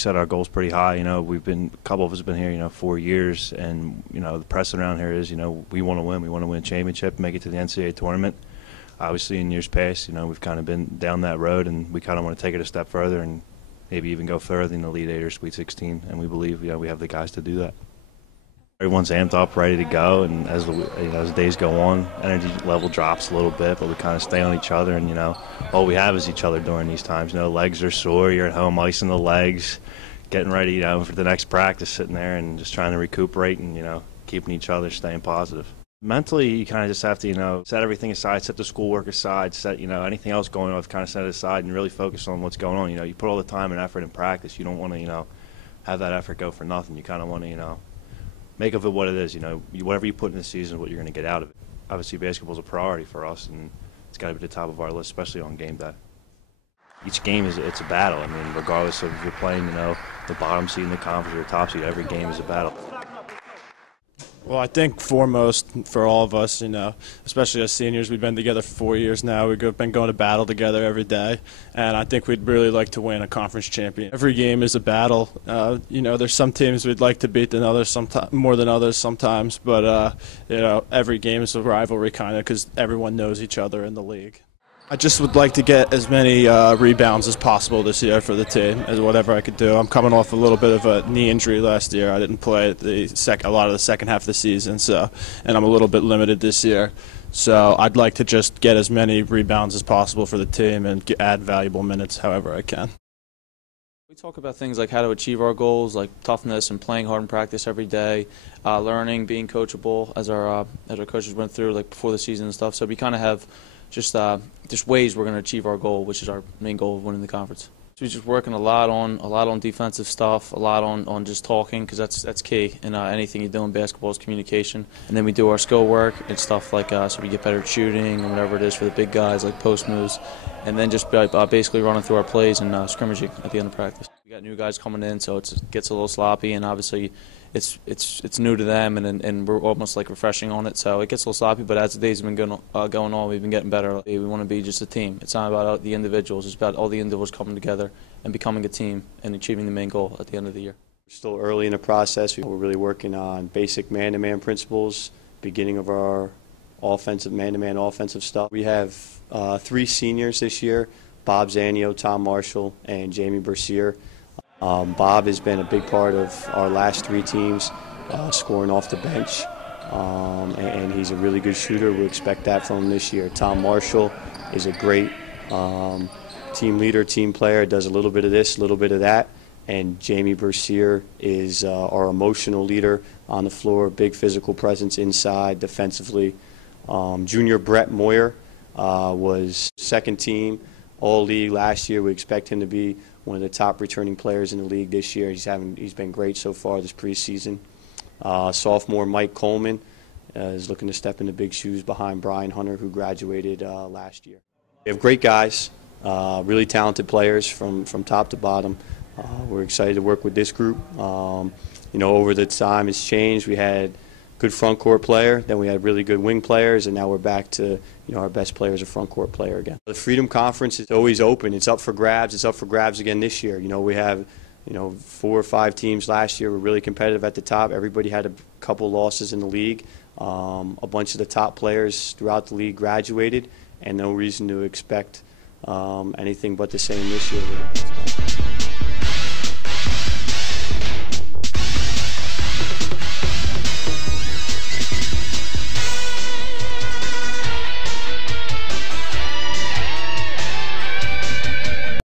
set our goals pretty high. A couple of us have been here, 4 years, and the precedent around here is, we want to win. We want to win a championship, make it to the NCAA tournament. Obviously, in years past, we've kind of been down that road, and we kind of want to take it a step further and maybe even go further than the Elite Eight or Sweet 16. And we believe, we have the guys to do that. Everyone's amped up, ready to go, and as the days go on, energy level drops a little bit, but we kind of stay on each other, and all we have is each other during these times. Legs are sore, you're at home icing the legs, getting ready, for the next practice, sitting there and just trying to recuperate and keeping each other, staying positive. Mentally, you kind of just have to set everything aside, set the schoolwork aside, set anything else going on, kind of set it aside and really focus on what's going on. You put all the time and effort in practice. You don't want to have that effort go for nothing. You kind of want to make of it what it is. Whatever you put in the season is what you're going to get out of it. Obviously, basketball is a priority for us, and it's got to be the top of our list, especially on game day. Each game it's a battle. I mean, regardless of if you're playing, the bottom seed in the conference or the top seed, every game is a battle. Well, I think foremost for all of us, especially as seniors, we've been together for 4 years now. We've been going to battle together every day, and I think we'd really like to win a conference champion. Every game is a battle. There's some teams we'd like to beat than others, more than others sometimes, but every game is a rivalry kind of because everyone knows each other in the league. I just would like to get as many rebounds as possible this year for the team, as whatever I could do. I'm coming off a little bit of a knee injury last year. I didn't play a lot of the second half of the season, and I'm a little bit limited this year. So I'd like to just get as many rebounds as possible for the team and add valuable minutes however I can. We talk about things like how to achieve our goals, like toughness and playing hard in practice every day, learning, being coachable, as our coaches went through like before the season and stuff. So we kind of have just ways we're going to achieve our goal, which is our main goal of winning the conference. So we're just working a lot on defensive stuff, a lot on just talking, because that's key in anything you do in basketball is communication. And then we do our skill work and stuff like so we get better at shooting and whatever it is for the big guys, like post moves, and then just basically running through our plays and scrimmaging at the end of practice. We got new guys coming in, so it gets a little sloppy, and obviously it's new to them, and we're almost like refreshing on it, so it gets a little sloppy. But as the days have been going on, we've been getting better. We want to be just a team. It's not about the individuals. It's about all the individuals coming together and becoming a team and achieving the main goal at the end of the year. We're still early in the process. We're really working on basic man-to-man principles, beginning of our offensive man-to-man offensive stuff. We have 3 seniors this year: Bob Zanio, Tom Marshall, and Jamie Bercier. Bob has been a big part of our last 3 teams, scoring off the bench, and he's a really good shooter. We expect that from him this year. Tom Marshall is a great team leader, team player, does a little bit of this, a little bit of that. And Jamie Bercier is our emotional leader on the floor, big physical presence inside, defensively. Junior Brett Moyer was second team All-League last year. We expect him to be one of the top returning players in the league this year. He's been great so far this preseason. Sophomore Mike Coleman is looking to step into big shoes behind Brian Hunter, who graduated last year. We have great guys, really talented players from top to bottom. We're excited to work with this group. Over the time it's changed. We had good front court player, then we had really good wing players, and now we're back to our best player is a front court player again. The Freedom Conference is always open. It's up for grabs. It's up for grabs again this year. We have 4 or 5 teams last year were really competitive at the top. Everybody had a couple losses in the league. A bunch of the top players throughout the league graduated, and no reason to expect anything but the same this year.